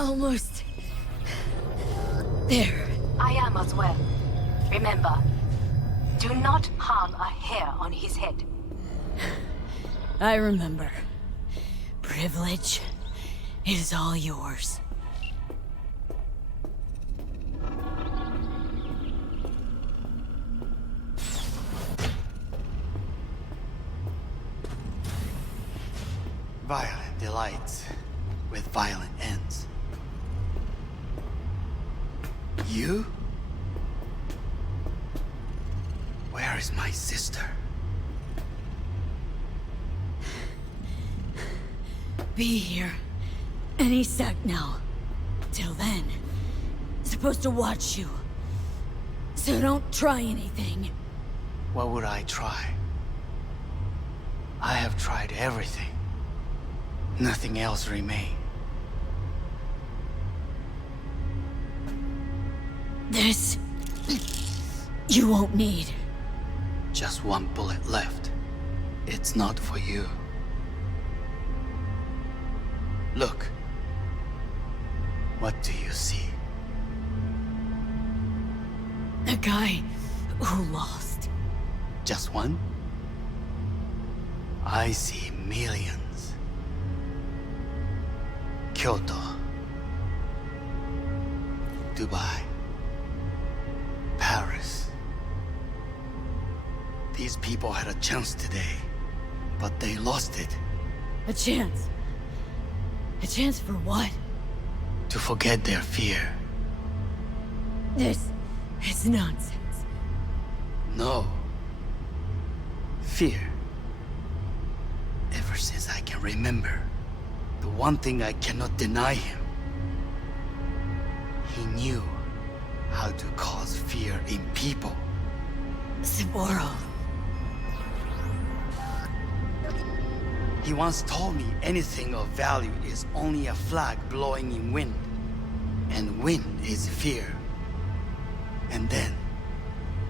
Almost. There. I am as well. Remember, do not harm a hair on his head. I remember. Privilege is all yours. Violent delights with violent ends. You? Where is my sister? Be here any sec now. Till then, supposed to watch you. So don't try anything. What would I try? I have tried everything. Nothing else remains. This... you won't need. Just one bullet left. It's not for you. Look. What do you see? A guy who lost. Just one? I see millions. Kyoto. Dubai. Paris. These people had a chance today, but they lost it. A chance. A chance for what? To forget their fear. This is nonsense. No. Fear. Ever since I can remember, the one thing I cannot deny him. He knew how to cause fear in people. Sapporo. He once told me anything of value is only a flag blowing in wind. And wind is fear. And then,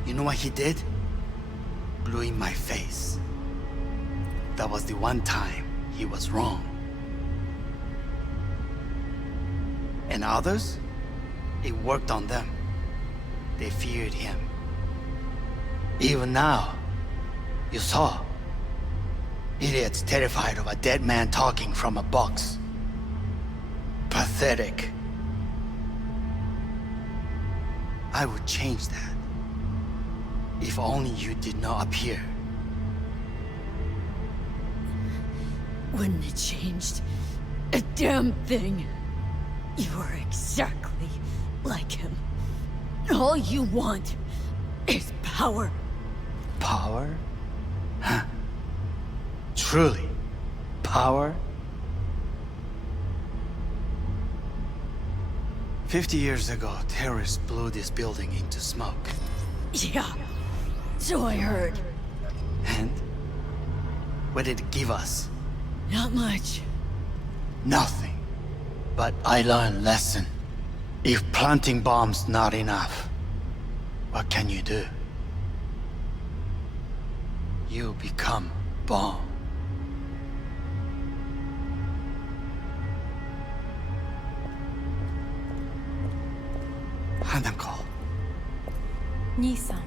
you know what he did? Blew in my face. That was the one time he was wrong. And others? It worked on them. They feared him. Even now, you saw. Idiots terrified of a dead man talking from a box. Pathetic. I would change that. If only you did not appear. Wouldn't it changed a damn thing? You are exactly like him. All you want is power. Power? Huh. Truly, power? 50 years ago, terrorists blew this building into smoke. Yeah, so I heard. And? What did it give us? Not much. Nothing. But I learned a lesson. If planting bombs not enough, what can you do? You become bomb. Hanako. 兄さん。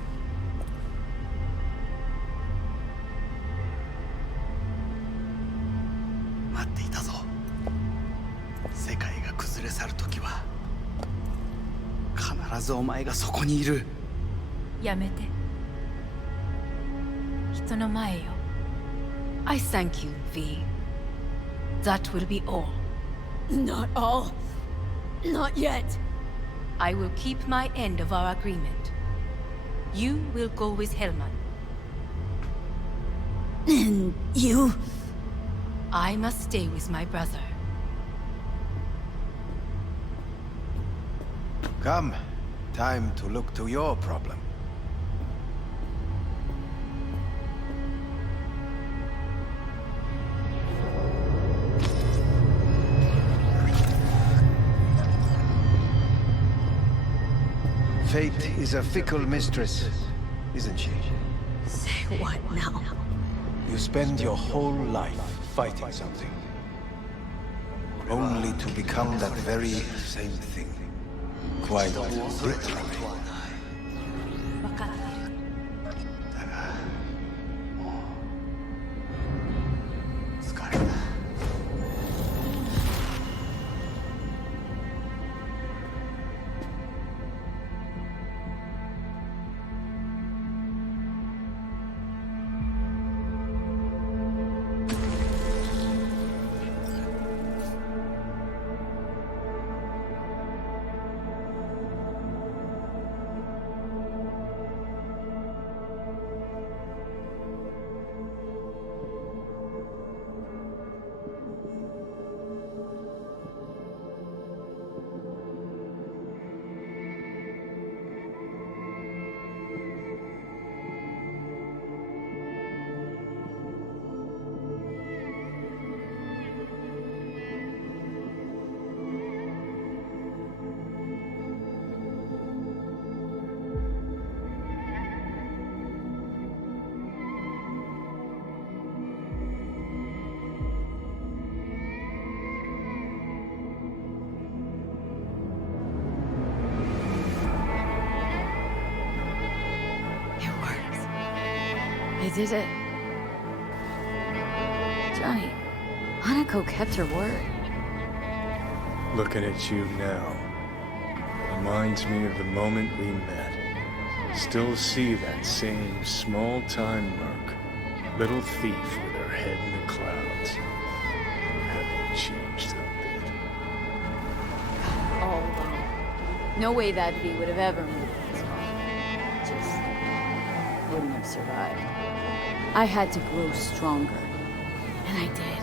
待っていたぞ。世界が崩れ去る時は必ずお前がそこにいる。やめて。人の前よ。I thank you, V. That will be all. Not all. Not yet. I will keep my end of our agreement. You will go with Hellman. And you? I must stay with my brother. Come. Time to look to your problem. Fate is a fickle mistress, isn't she? Say what now? You spend your whole life fighting something. only to become that very same thing. Quite literally. I did it. Johnny, Hanako kept her word. Looking at you now reminds me of the moment we met. Still see that same small-time merc, little thief with her head in the clouds. Haven't changed a bit. All alone. No way that V would have ever moved this far. Just wouldn't have survived. I had to grow stronger. And I did.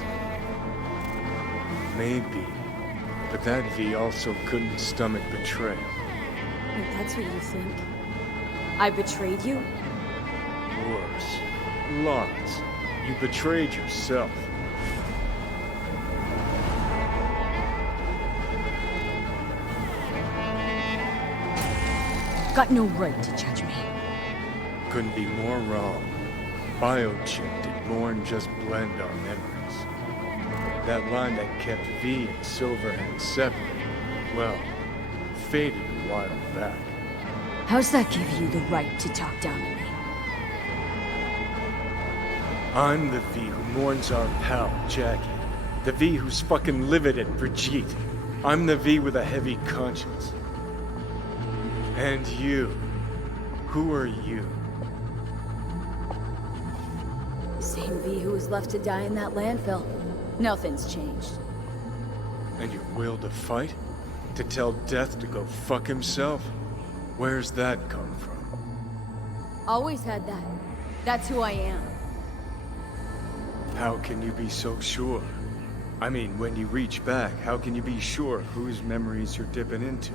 Maybe. But that V also couldn't stomach betrayal. Wait, that's what you think? I betrayed you? Worse. Lots. You betrayed yourself. Got no right to judge me. Couldn't be more wrong. Biochip did more than just blend our memories. That line that kept V and Silverhand separate, well, faded a while back. How's that give you the right to talk down to me? I'm the V who mourns our pal, Jackie. The V who's fucking livid at Brigitte. I'm the V with a heavy conscience. And you. Who are you? Same V who was left to die in that landfill. Nothing's changed. And your will to fight? To tell Death to go fuck himself? Where's that come from? Always had that. That's who I am. How can you be so sure? I mean, when you reach back, how can you be sure whose memories you're dipping into?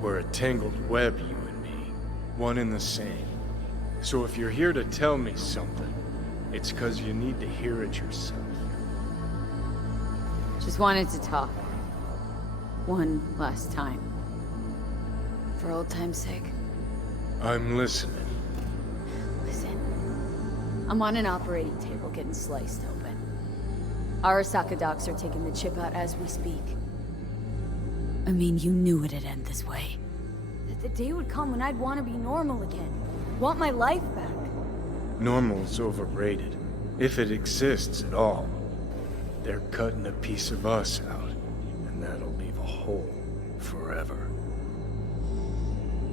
We're a tangled web, you and me. One and the same. So if you're here to tell me something, it's 'cause you need to hear it yourself. Just wanted to talk. One last time. For old time's sake. I'm listening. Listen. I'm on an operating table getting sliced open. Arasaka docs are taking the chip out as we speak. I mean, you knew it'd end this way. That the day would come when I'd want to be normal again. Want my life back. Normal's overrated. If it exists at all. They're cutting a piece of us out, and that'll leave a hole forever.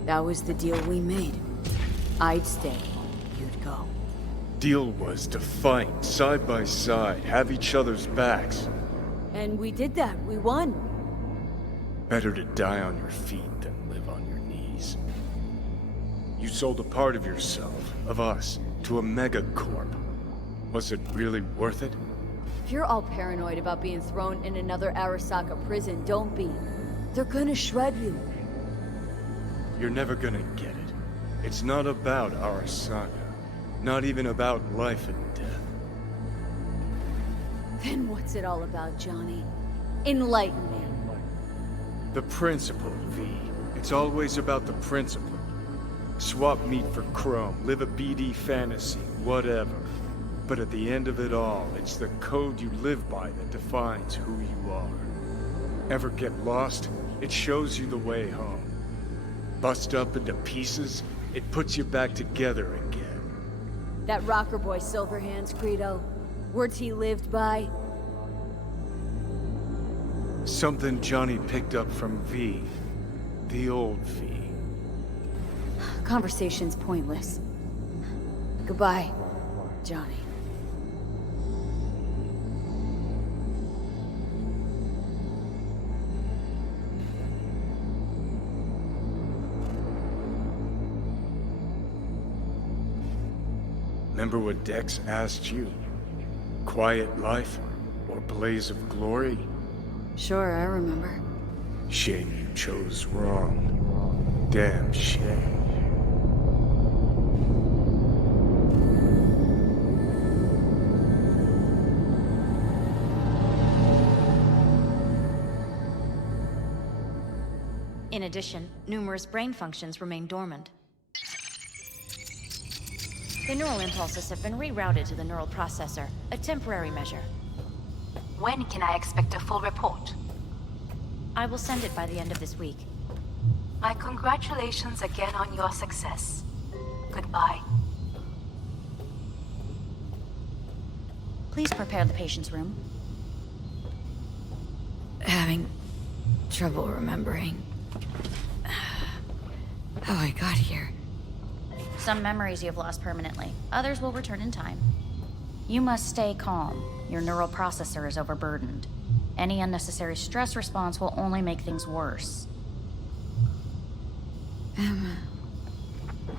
That was the deal we made. I'd stay. You'd go. Deal was to fight, side by side, have each other's backs. And we did that. We won. Better to die on your feet than live on your knees. You sold a part of yourself, of us, to a megacorp. Was it really worth it? If you're all paranoid about being thrown in another Arasaka prison, don't be. They're gonna shred you. You're never gonna get it. It's not about Arasaka. Not even about life and death. Then what's it all about, Johnny? Enlighten me. The principle, V. It's always about the principle. Swap meat for chrome, live a BD fantasy, whatever. But at the end of it all, it's the code you live by that defines who you are. Ever get lost? It shows you the way home. Bust up into pieces, it puts you back together again. That rocker boy Silverhand's credo. Words he lived by. Something Johnny picked up from V. The old V. Conversation's pointless. Goodbye, Johnny. Remember what Dex asked you? Quiet life or blaze of glory? Sure, I remember. Shame you chose wrong. Damn shame. In addition, numerous brain functions remain dormant. The neural impulses have been rerouted to the neural processor, a temporary measure. When can I expect a full report? I will send it by the end of this week. My congratulations again on your success. Goodbye. Please prepare the patient's room. Having trouble remembering how I got here. Some memories you have lost permanently. Others will return in time. You must stay calm. Your neural processor is overburdened. Any unnecessary stress response will only make things worse. Am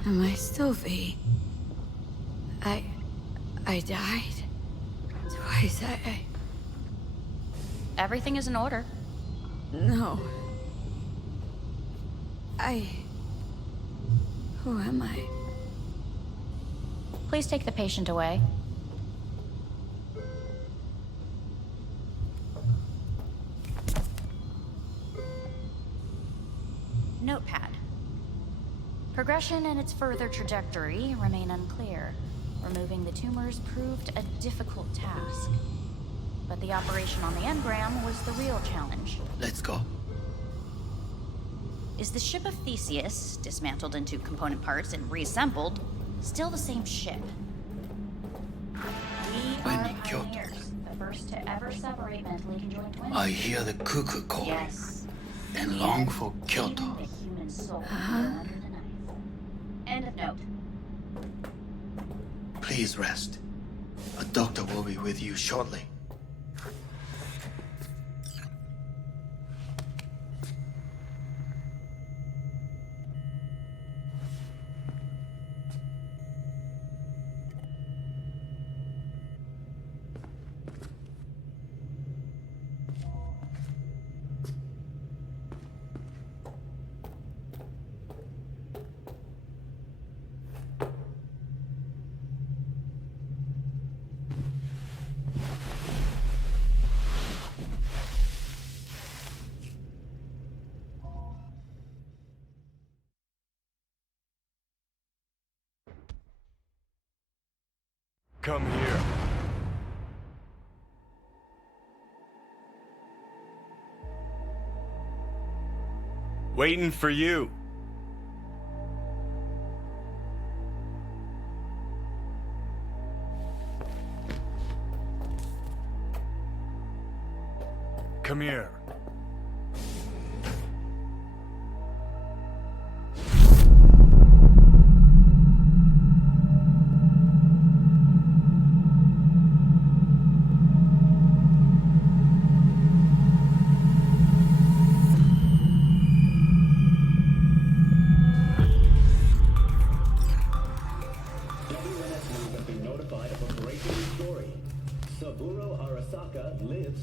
I still V? I died twice. Everything is in order. No. Who am I? Please take the patient away. Notepad. Progression and its further trajectory remain unclear. Removing the tumors proved a difficult task. But the operation on the engram was the real challenge. Let's go. Is the ship of Theseus, dismantled into component parts and reassembled, still the same ship? We are pioneers, the first to ever separate mentally conjoined twins. I hear the cuckoo call Yes. and long for Kyoto. Even the human soul under the knife. End of note. Please rest. A doctor will be with you shortly. Come here. Waiting for you. Come here.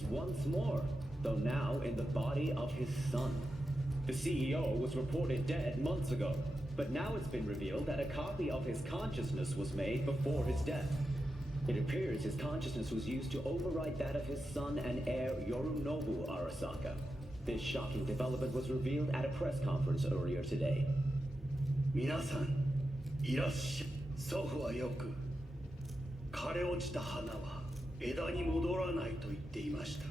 Once more, though now in the body of his son. The CEO was reported dead months ago, but now it's been revealed that a copy of his consciousness was made before his death. It appears his consciousness was used to override that of his son and heir Yorinobu Arasaka. This shocking development was revealed at a press conference earlier today. 皆さん、いらっしゃい。祖父はよく枯れ落ちた花は枝に戻らないと言っていました。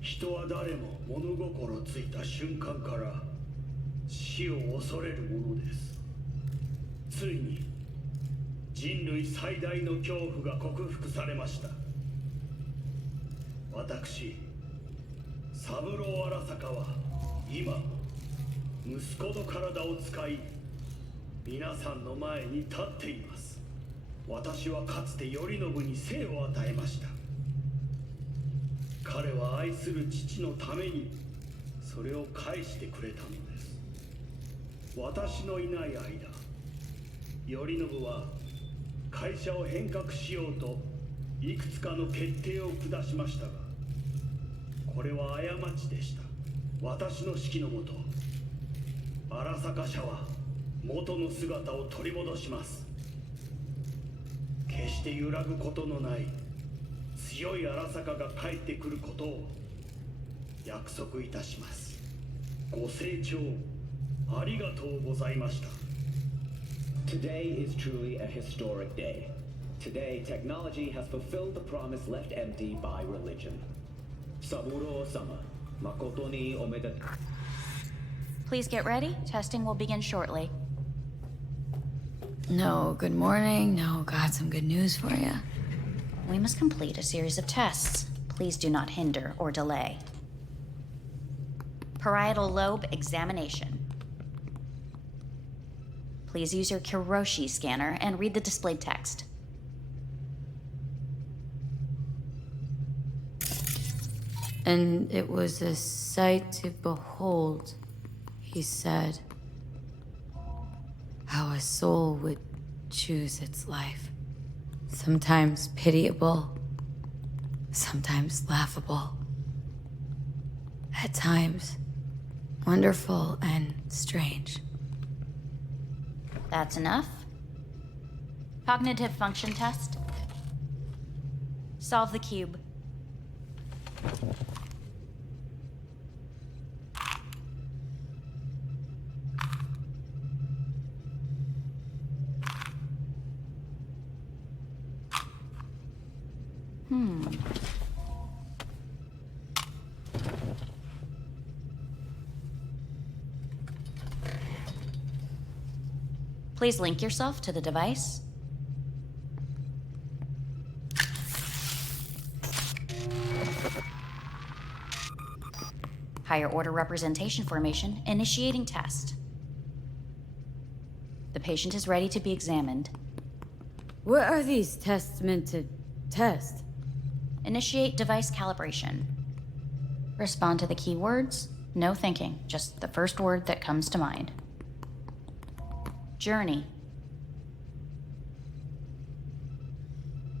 人は誰も物心ついた瞬間から死を恐れるものです。ついに人類最大の恐怖が克服されました。私三郎荒坂は今息子の体を使い皆さんの前に立っています。私はかつて頼信に生を与えました。彼は愛する父のためにそれを返してくれたのです。私のいない間、頼信は会社を変革しようといくつかの決定を下しましたが、これは過ちでした。私の指揮のもと、荒坂社は元の姿を取り戻します。決して揺らぐことのない強い荒坂が帰ってくることを約束いたします。ご清聴ありがとうございました。 Today is truly a historic day. Today, technology has fulfilled the promise left empty by religion. Saburo-sama, makoto ni omedetou. Please get ready. Testing will begin shortly. No, good morning. No, got some good news for you. We must complete a series of tests. Please do not hinder or delay. Parietal lobe examination. Please use your Kiroshi scanner and read the displayed text. And it was a sight to behold, he said, how a soul would choose its life. Sometimes pitiable, sometimes laughable. At times, wonderful and strange. That's enough. Cognitive function test. Solve the cube. Please link yourself to the device. Higher order representation formation, initiating test. The patient is ready to be examined. What are these tests meant to test? Initiate device calibration. Respond to the keywords. No thinking, just the first word that comes to mind. Journey.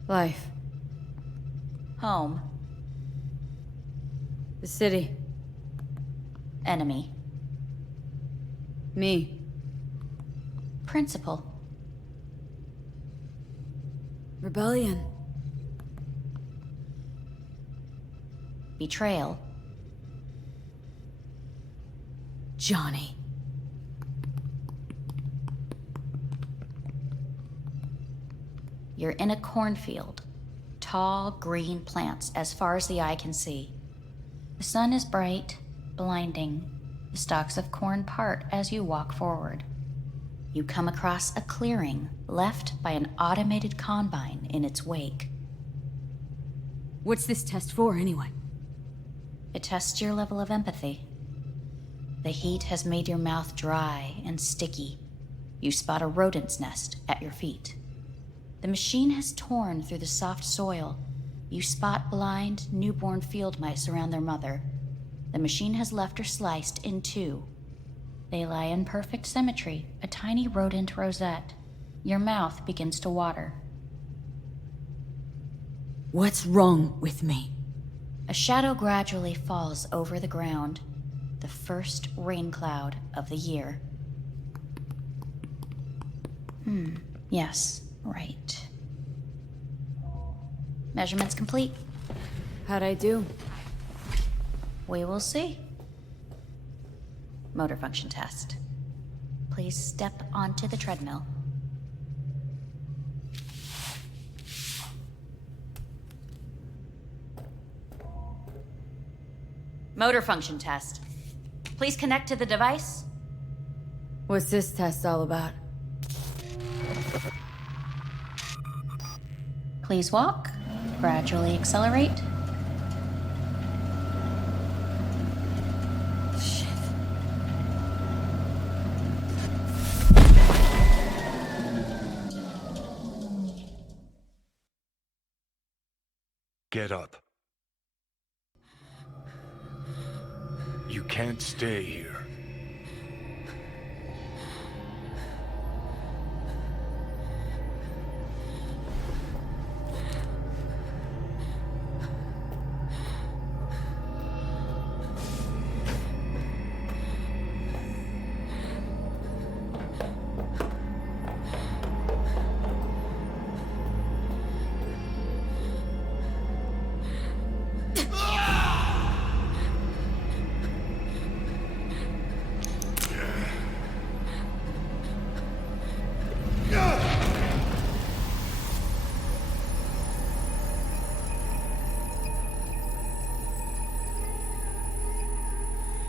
Life. Home. The city. Enemy. Me. Principal. Rebellion. Betrayal. Johnny. You're in a cornfield. Tall, green plants as far as the eye can see. The sun is bright, blinding. The stalks of corn part as you walk forward. You come across a clearing left by an automated combine in its wake. What's this test for, anyway? It tests your level of empathy. The heat has made your mouth dry and sticky. You spot a rodent's nest at your feet. The machine has torn through the soft soil. You spot blind, newborn field mice around their mother. The machine has left her sliced in two. They lie in perfect symmetry, a tiny rodent rosette. Your mouth begins to water. What's wrong with me? A shadow gradually falls over the ground. The first rain cloud of the year. Yes, right. Measurements complete. How'd I do? We will see. Motor function test. Please step onto the treadmill. Motor function test. Please connect to the device. What's this test all about? Please walk. Gradually accelerate. Shit. Get up. You can't stay here.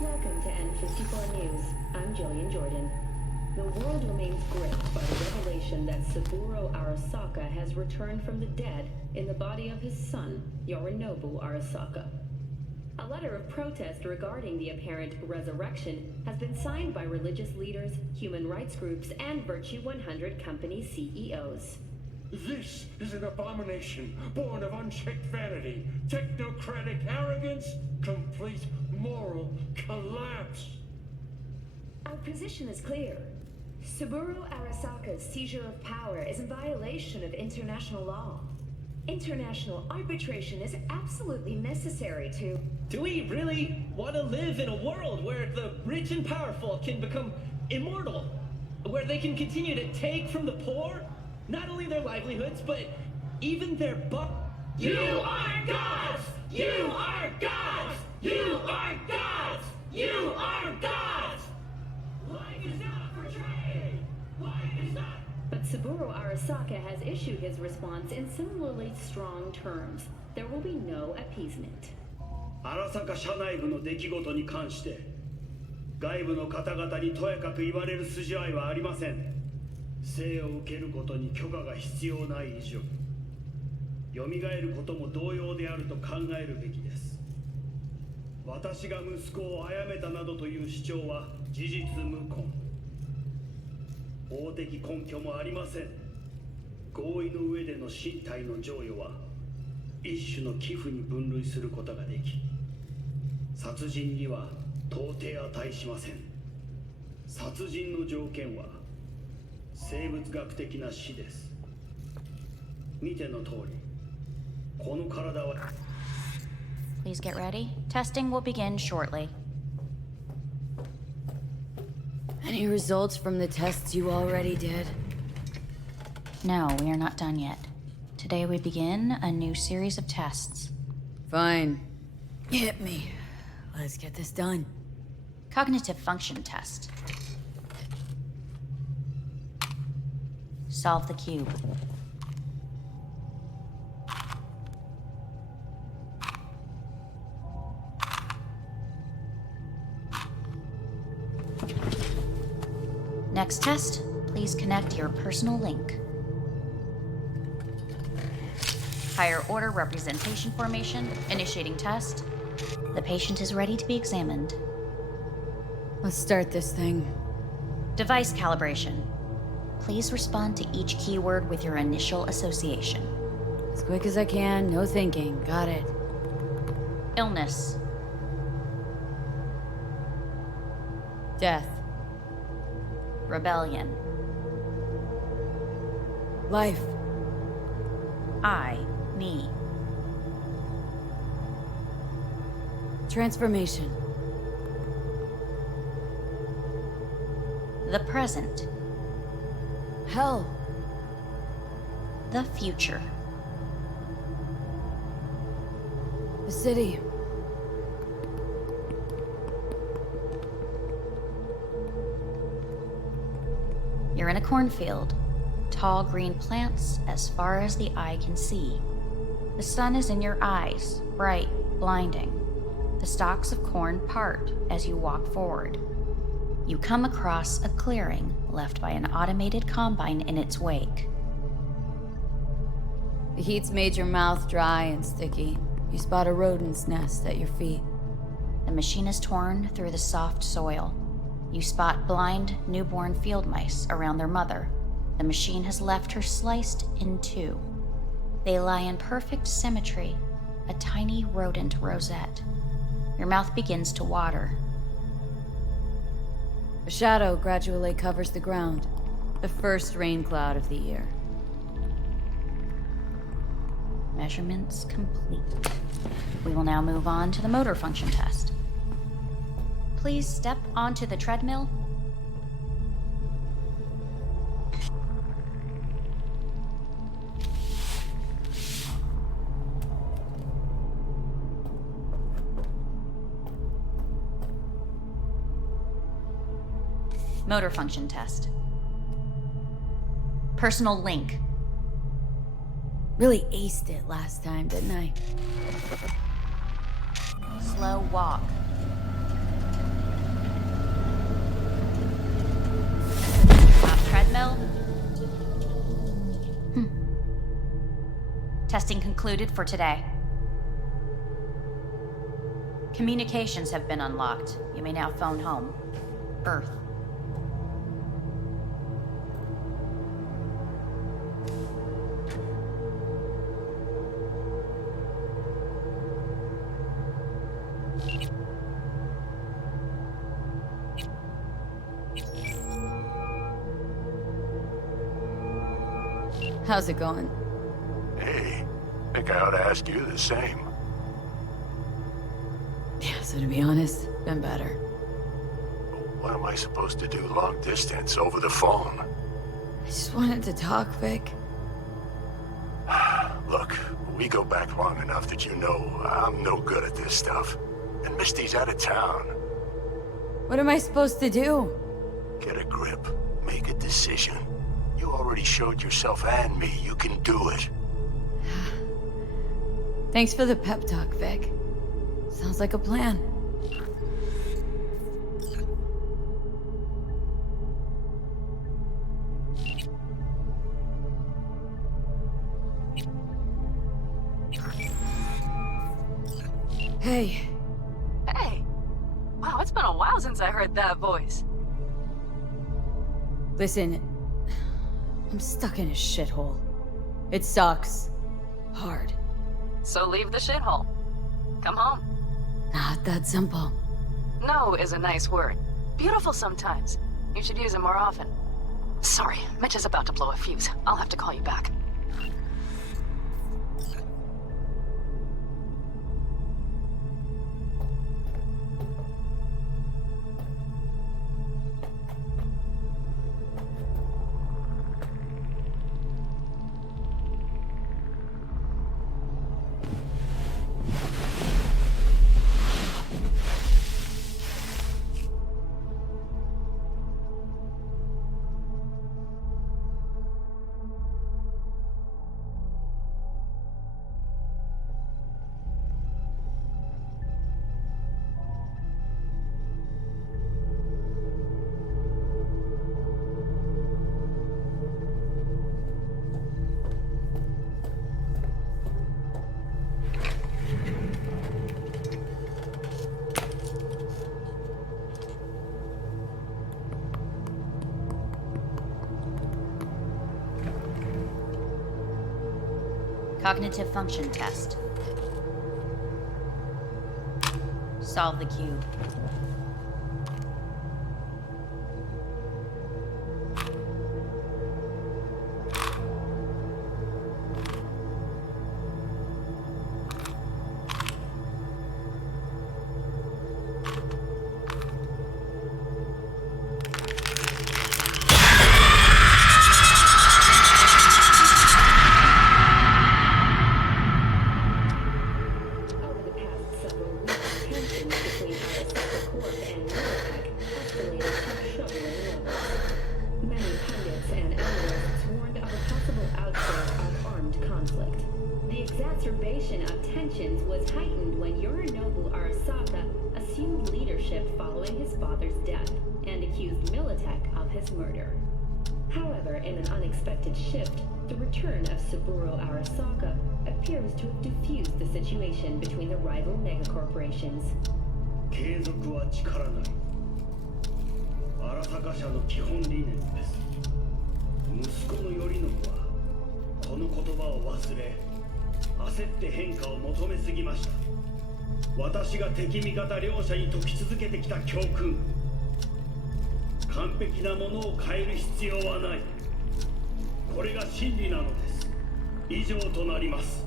Welcome to N54 News. I'm Jillian Jordan. The world remains gripped by the revelation that Saburo Arasaka has returned from the dead in the body of his son, Yorinobu Arasaka. A letter of protest regarding the apparent resurrection has been signed by religious leaders, human rights groups, and Virtue 100 company CEOs. This is an abomination born of unchecked vanity, technocratic arrogance, complete moral collapse. Our position is clear. Saburo Arasaka's seizure of power is in violation of international law. International arbitration is absolutely necessary to... Do we really want to live in a world where the rich and powerful can become immortal? Where they can continue to take from the poor? Not only their livelihoods, but even their You are gods! You are gods! You are gods! You are gods! Life is not portrayed! Life is not... But Saburo Arasaka has issued his response in similarly strong terms. There will be no appeasement. 荒坂社内部の出来事に関して外部の方々にとやかく言われる筋合いはありません。生を受けることに許可が必要ない以上蘇ることも同様であると考えるべきです。私が息子を殺めたなどという主張は事実無根。法的根拠もありません。合意の上での身体の贈与は一種の寄付に分類することができ、殺人には到底値しません。殺人の条件は生物学的な死です。見ての通り、この体は Please get ready. Testing will begin shortly. Any results from the tests you already did? No, we are not done yet. Today we begin a new series of tests. Fine. Hit me. Let's get this done. Cognitive function test. Solve the cube. Next test, please connect your personal link. Higher order representation formation, initiating test. The patient is ready to be examined. Let's start this thing. Device calibration. Please respond to each keyword with your initial association. As quick as I can, no thinking. Got it. Illness. Death. Rebellion. Life. I, me. Transformation. The present. Hell. The future. The city. You're in a cornfield. Tall green plants as far as the eye can see. The sun is in your eyes, bright, blinding. The stalks of corn part as you walk forward. You come across a clearing left by an automated combine in its wake. The heat's made your mouth dry and sticky. You spot a rodent's nest at your feet. The machine is torn through the soft soil. You spot blind, newborn field mice around their mother. The machine has left her sliced in two. They lie in perfect symmetry, a tiny rodent rosette. Your mouth begins to water. A shadow gradually covers the ground. The first rain cloud of the year. Measurements complete. We will now move on to the motor function test. Please step onto the treadmill. Motor function test. Personal link. Really aced it last time, didn't I? Slow walk. Treadmill. Testing concluded for today. Communications have been unlocked. You may now phone home. Earth. How's it going? Hey, think I ought to ask you the same. Yeah, so to be honest, been better. What am I supposed to do long distance over the phone? I just wanted to talk, Vic. Look, we go back long enough that you know I'm no good at this stuff. And Misty's out of town. What am I supposed to do? Get a grip. Make a decision. You already showed yourself and me you can do it. Thanks for the pep talk, Vic. Sounds like a plan. Hey. Hey. Wow, it's been a while since I heard that voice. Listen, I'm stuck in a shithole. It sucks. Hard. So leave the shithole. Come home. Not that simple. No is a nice word. Beautiful sometimes. You should use it more often. Sorry, Mitch is about to blow a fuse. I'll have to call you back. Cognitive function test. Solve the cube. Exacerbation of tensions was heightened when Yorinobu Arasaka father's death and accused Militech of his murder. However, in an unexpected shift, the return of Saburo Arasaka appears to have diffused the situation between the rival megacorporations. 継続は力なり。荒坂社の基本理念です。息子の頼信はこの言葉を忘れ、焦って変化を求めすぎました。私が敵味方両者に説き続けてきた教訓。完璧なものを変える必要はない。これが真理なのです。以上となります。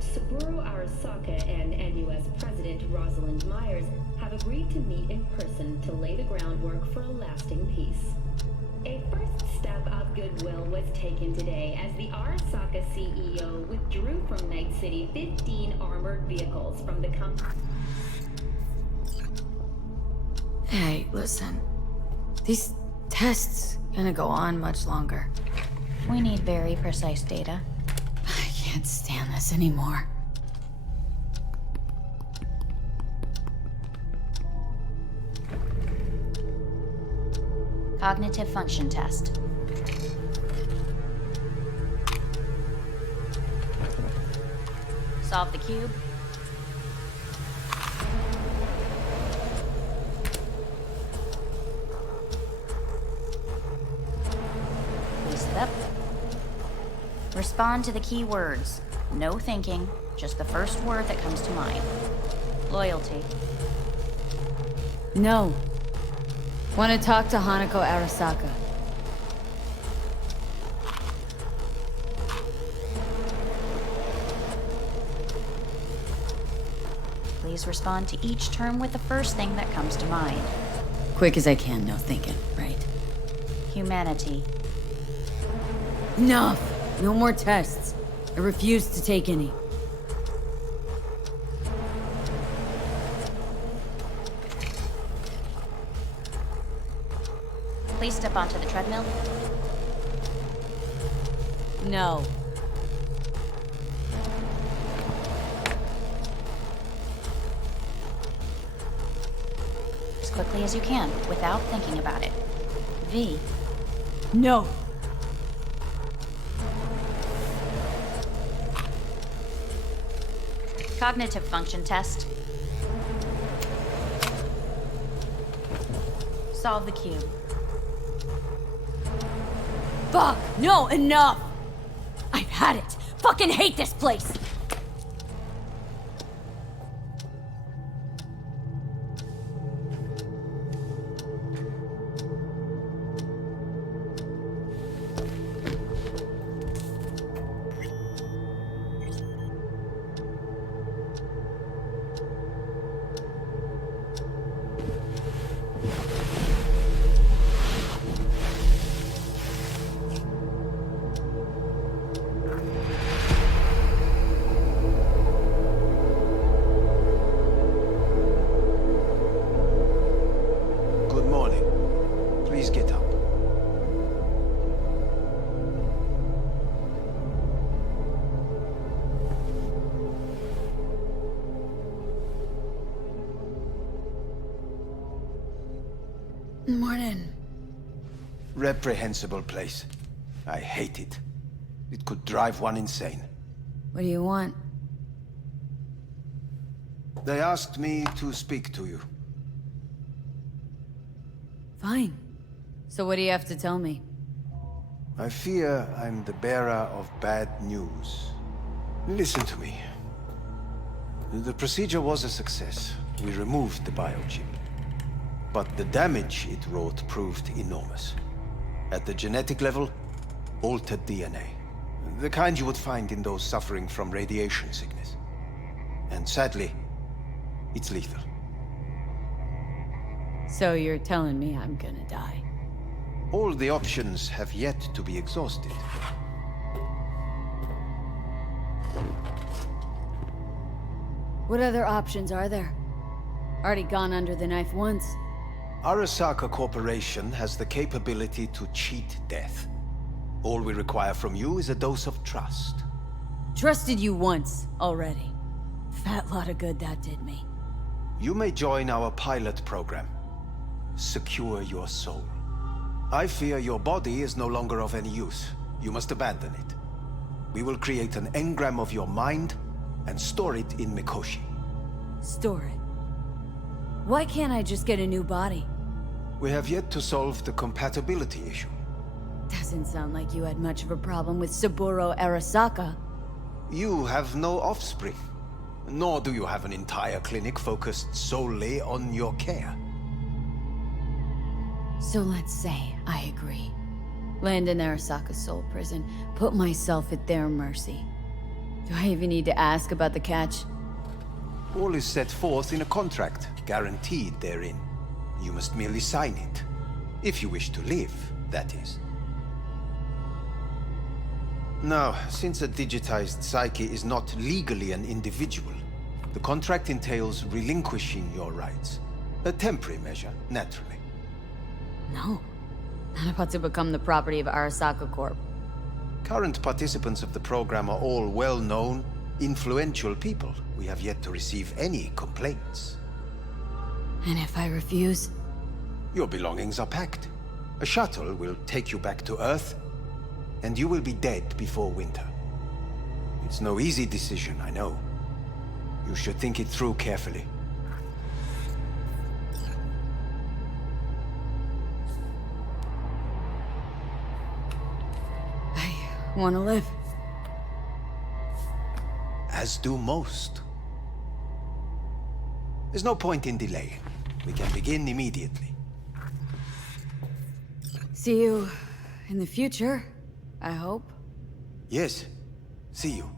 Saburo Arasaka and NUS President Rosalind Myers have agreed to meet in person to lay the groundwork for a lasting peace. A first step of goodwill was taken today as the Arasaka CEO withdrew from Night City 15 armored vehicles from the company. Hey, listen. These tests gonna go on much longer. We need very precise data. I can't stand this anymore. Cognitive function test. Solve the cube. Place it up. Respond to the key words. No thinking, just the first word that comes to mind. Loyalty. No. Want to talk to Hanako Arasaka. Please respond to each term with the first thing that comes to mind. Quick as I can, no thinking, right? Humanity. Enough! No more tests. I refuse to take any. Please step onto the treadmill. No. As quickly as you can, without thinking about it. V. No. Cognitive function test. Solve the cube. Fuck! No, enough! I've had it! Fucking hate this place! Morning. Reprehensible place. I hate it. It could drive one insane. What do you want? They asked me to speak to you. Fine. So what do you have to tell me? I fear I'm the bearer of bad news. Listen to me. The procedure was a success. We removed the biochip. But the damage it wrought proved enormous. At the genetic level, altered DNA. The kind you would find in those suffering from radiation sickness. And sadly, it's lethal. So you're telling me I'm gonna die? All the options have yet to be exhausted. What other options are there? Already gone under the knife once. Arasaka Corporation has the capability to cheat death. All we require from you is a dose of trust. Trusted you once, already. Fat lot of good that did me. You may join our pilot program. secure your soul. I fear your body is no longer of any use. You must abandon it. We will create an engram of your mind and store it in Mikoshi. Store it. Why can't I just get a new body? We have yet to solve the compatibility issue. Doesn't sound like you had much of a problem with Saburo Arasaka. You have no offspring, nor do you have an entire clinic focused solely on your care. So let's say I agree. Land in Arasaka's soul prison, put myself at their mercy. Do I even need to ask about the catch? All is set forth in a contract, guaranteed therein. You must merely sign it. If you wish to live, that is. Now, since a digitized psyche is not legally an individual, the contract entails relinquishing your rights. A temporary measure, naturally. No. Not about to become the property of Arasaka Corp. Current participants of the program are all well-known, influential people. We have yet to receive any complaints. And if I refuse? Your belongings are packed. A shuttle will take you back to Earth, and you will be dead before winter. It's no easy decision, I know. You should think it through carefully. I want to live. As do most. There's no point in delaying. We can begin immediately. See you in the future, I hope. Yes. See you.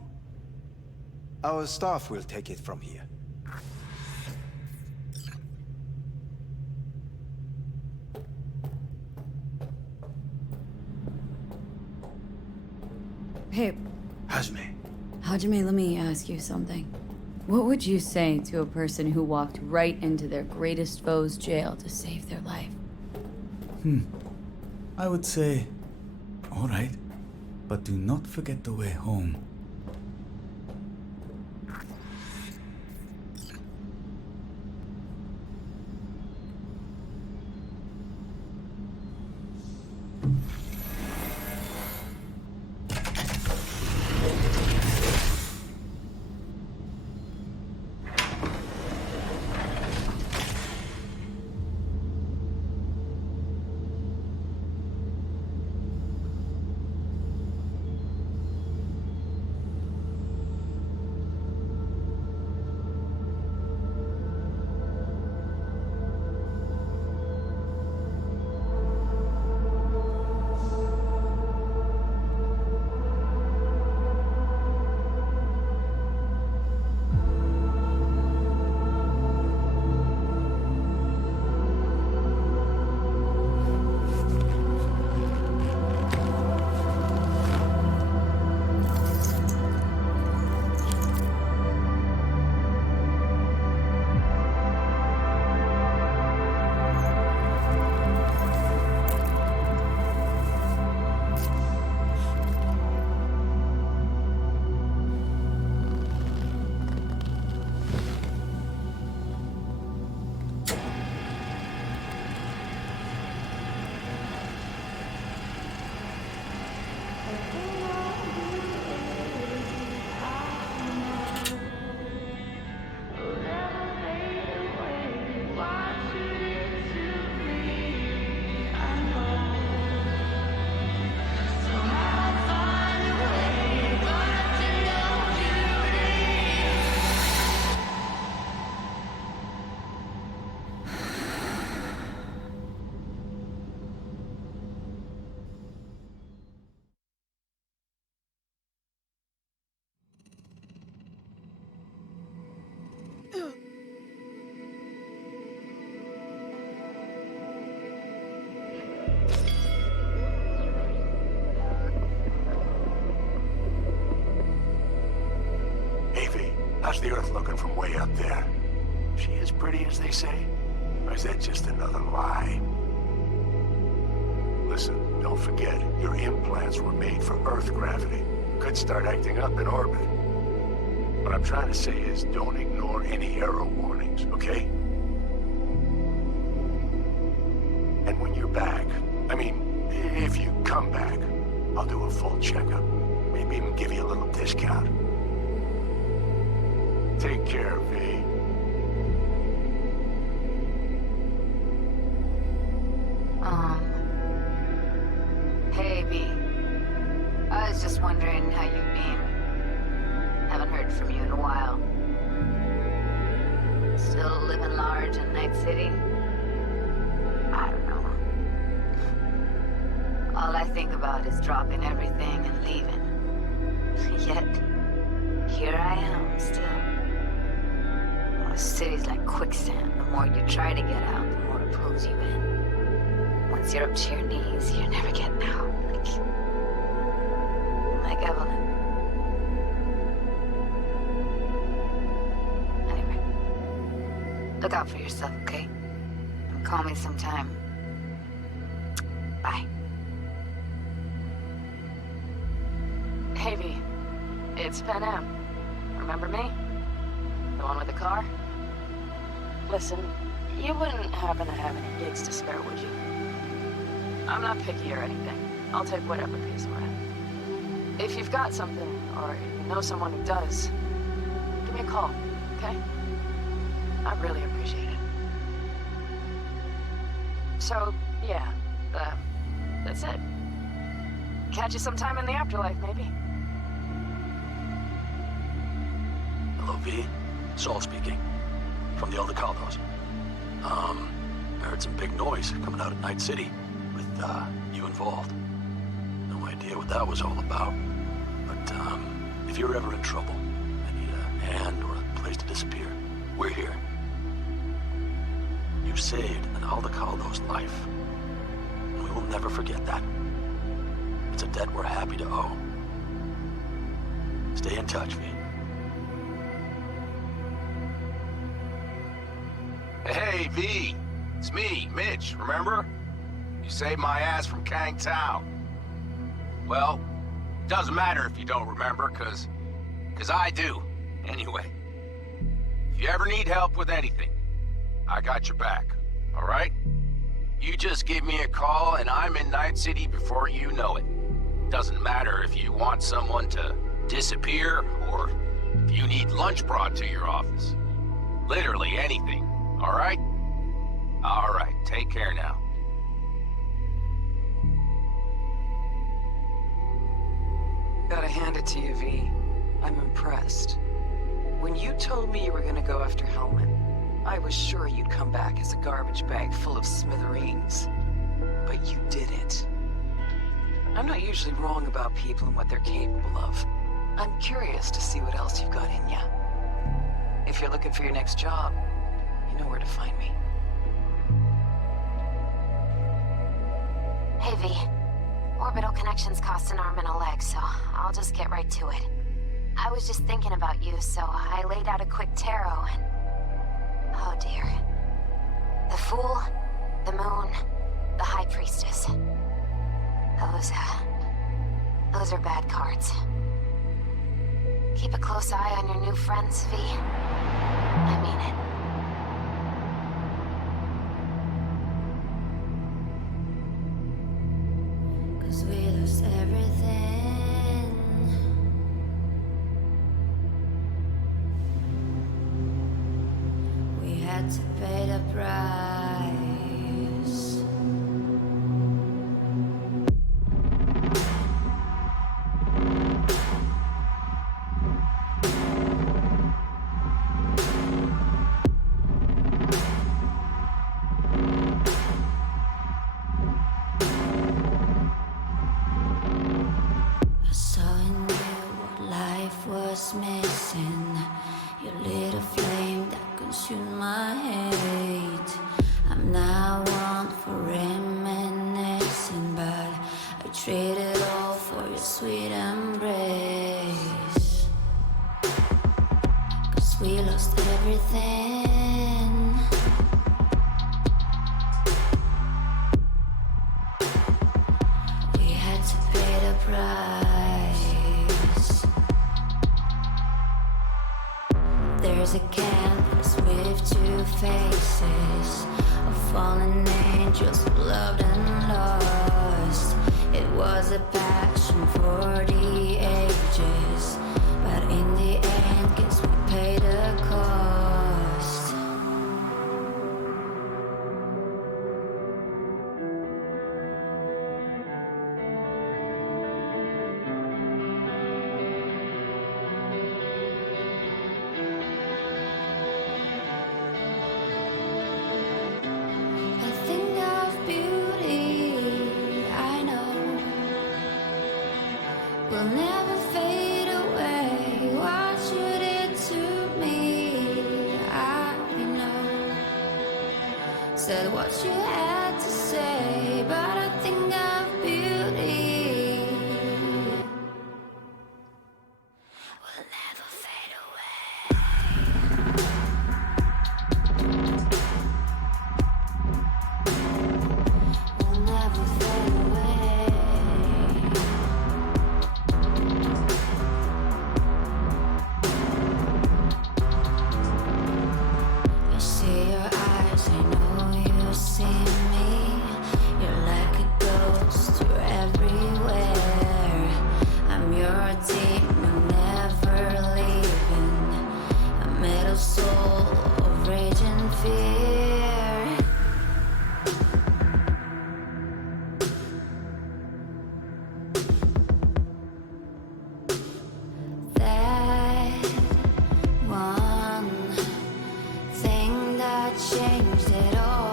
Our staff will take it from here. Hey, Hajime. Hajime, let me ask you something. What would you say to a person who walked right into their greatest foe's jail to save their life? I would say, all right, but do not forget the way home. How's the Earth looking from way up there? She as pretty as they say? Or is that just another lie? Listen, don't forget, your implants were made for Earth gravity. Could start acting up in orbit. What I'm trying to say is, don't ignore any error warnings, okay? discount. Take care, V. Hey, V. I was just wondering how you've been. Haven't heard from you in a while. Still living large in Night City? I don't know. All I think about is dropping everything and leaving. Yet, here I am, still. Oh, the city's like quicksand. The more you try to get out, the more it pulls you in. Once you're up to your knees, you're never getting out. Like Evelyn. Anyway, look out for yourself, okay? And call me sometime. Bye. Hey, V. It's Pan Am. Remember me? The one with the car? Listen, you wouldn't happen to have any gigs to spare, would you? I'm not picky or anything. I'll take whatever pays the rent. If you've got something, or you know someone who does, give me a call, okay? I'd really appreciate it. So, yeah, that's it. Catch you sometime in the afterlife, maybe. Hello, V. Saul speaking. From the Elder Caldos. I heard some big noise coming out of Night City with, you involved. No idea what that was all about. But, if you're ever in trouble and need a hand or a place to disappear, we're here. You saved an Elder Caldos life. And we will never forget that. It's a debt we're happy to owe. Stay in touch, V. Hey, V. It's me, Mitch, remember? You saved my ass from Kang Tao. Well, doesn't matter if you don't remember, cause I do, anyway. If you ever need help with anything, I got your back, all right? You just give me a call and I'm in Night City before you know it. Doesn't matter if you want someone to disappear or if you need lunch brought to your office. Literally anything. All right? All right, take care now. Gotta hand it to you, V. I'm impressed. When you told me you were gonna go after Hellman, I was sure you'd come back as a garbage bag full of smithereens. But you didn't. I'm not usually wrong about people and what they're capable of. I'm curious to see what else you've got in ya. If you're looking for your next job, you know where to find me. Hey, V. Orbital connections cost an arm and a leg, so I'll just get right to it. I was just thinking about you, so I laid out a quick tarot and... Oh dear. The Fool, the Moon, the High Priestess. Those are bad cards. Keep a close eye on your new friends, V. I mean it. 'Cause we lost everything. We had to pay the price. I saw in you what life was missing. You lit a flame that consumed my hate. I'm now one for reminiscing, but I traded all for your sweet embrace. 'Cause we lost everything. We had to pay the price. There's a canvas with two faces of fallen angels who loved and lost. It was a passion for the ages. but in the end, guess we pay the cost. A thing of beauty, I know, will never fade away. What you did to me, I know. Said what you had to say, but a thing of beauty will never fade away. Will never fade away. I see your eyes, I know you see me. You're like a ghost, you're everywhere. I'm your demon, never leaving. A metal soul of rage and fear. That one thing that changed it all.